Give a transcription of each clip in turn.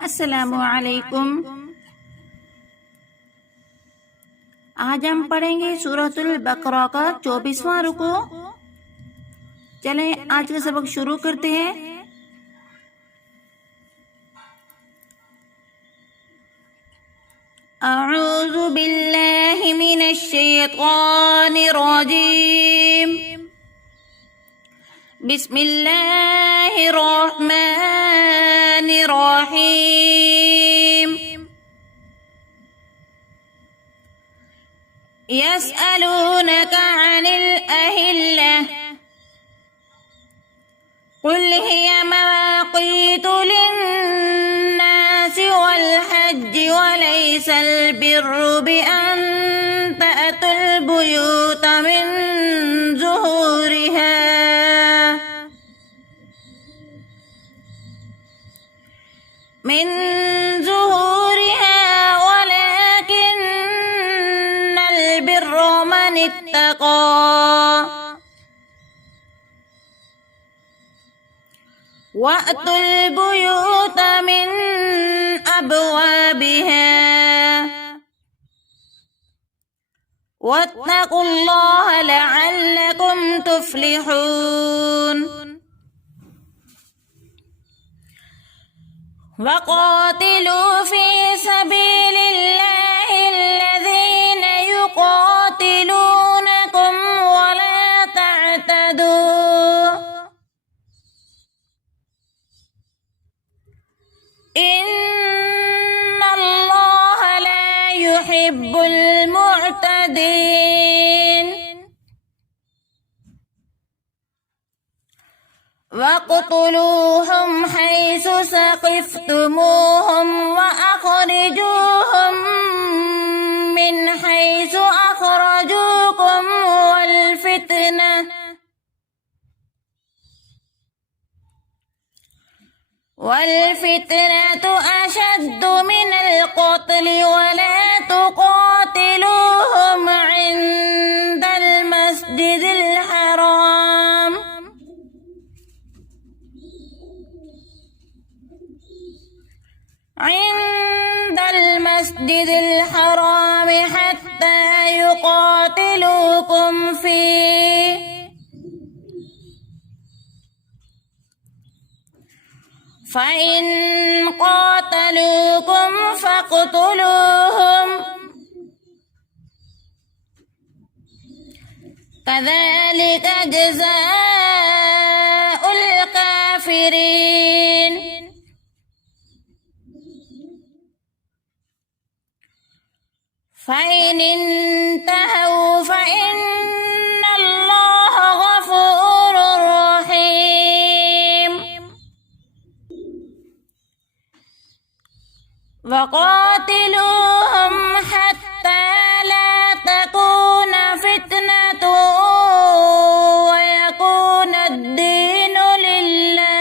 अस्सलामुअलैकुम। आज हम पढ़ेंगे सूरतुल बकरा का 24वां रुकू। चलें आज का सबक शुरू करते हैं। अऊज़ु बिल्लाहि मिनश शैतानिर रजीम। बिस्मिल्लाहिर रहमानिर रहीम। यसअलूनका अनिल अहिल्लह कुल हिय मवाक़ीतु लिन्नासि वल हज्जि वलैसल बिर्रु बिअन तअतुल बुयूत मिन ज़ुहूरिहा वलाकिन्नल बिर्र मन इत्तक़ा वअतुल बुयूत मिन अबवाबिहा वत्तक़ुल्लाह लअल्लकुम तुफ्लिहून। वक़ातिलू फ़ी सबीलिल्लाहि अल्लज़ीन युक़ातिलूनकुम वला तअतदू इन्नल्लाह ला युहिब्बुल मुअतदीन। वक़्तुलूहुम हैसु सक़िफ़्तुमूहुम वअख़रिजूहुम मिन हैसु अख़रजूकुम वल्फ़ितनतु अशद्दु मिनल क़त्लि वला तुक़ातिलूहुम इंदल मस्जिदिल हराम हत्ता युक़ातिलूकुम फ़ीह फ़इन क़ातलूकुम फ़क़्तुलूहुम कज़ालिक जज़ाउल काफ़िरीन। फ़इन इंतहू फ़इन्नल्लाह गफ़ूरुर रहीम। वक़ातिलूहुम हत्ता ला तकून फ़ितनतुन वयकून अद्दीनु लिल्लाह।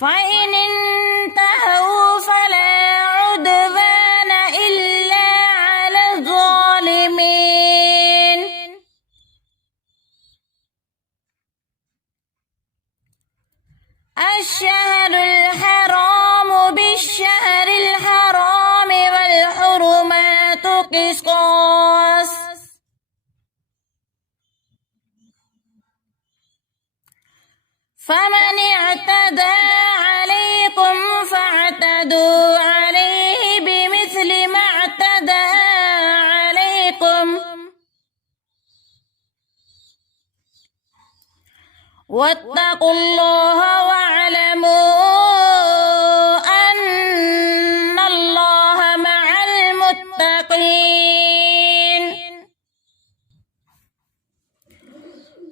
फ़इन इंतहू फ़ला उद्वान इल्ला अलल ज़ालिमीन। अश्शहरुल हराम बिश्शहरिल हराम वल हुरुमातु क़िसास। फमन इअतदा अलैकुम फ़अतदू अलैहि बिमिस्लि मा अतदा अलैकुम वत्तक़ुल्लाह वअलमू अन्नल्लाह मअल मुत्तक़ीन।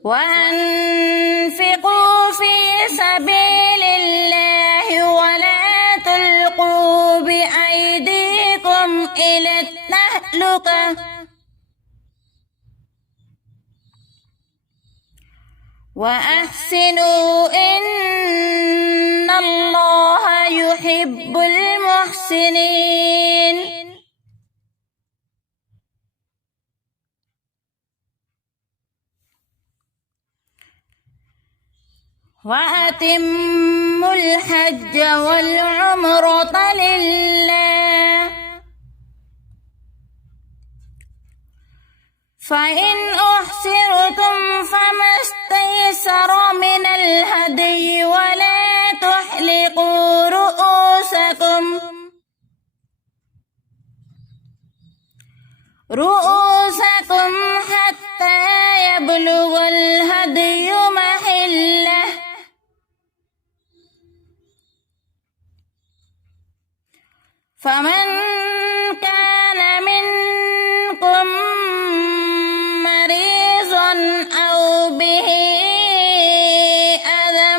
वअन्फ़िक़ू फ़ी सबीलिल्लाहि वला तुल्क़ू बिअयदीकुम इलत तहलुका वअहसिनू इन्नल्लाह युहिब्बुल मुहसिनीन। وأتموا الحج والعمرة لله فإن أحصرتم فما استيسر من الهدي ولا تحلقوا رؤوسكم حتى يبلغ الهدي محله فمن كان منكم مريضا أو به أذى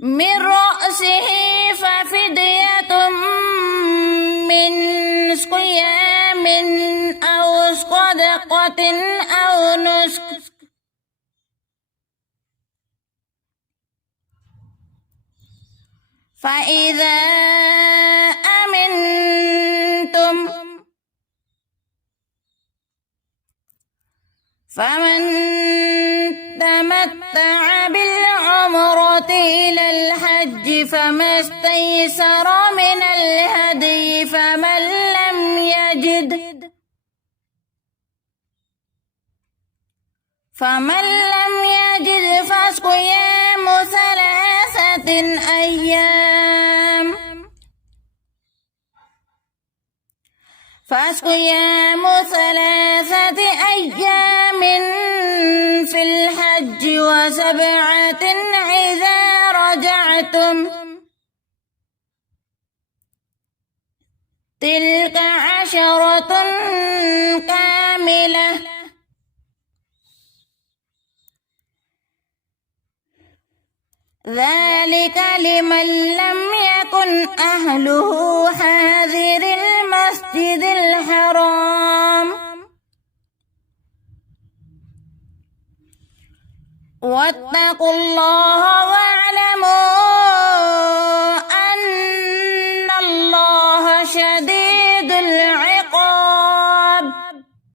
من رأسه ففدية من صيام أو صدقة أو نسك فإذا أمنتم فمن تمتع بالعمرة إلى الحج فما استيسر من الهدي فمن لم يجد فصيام 3 أيام في الحج و7 إذا رجعتم تلك 10 كاملة ذلك لمن لم يكن أهله حاضر المسجد الحرام واتقوا الله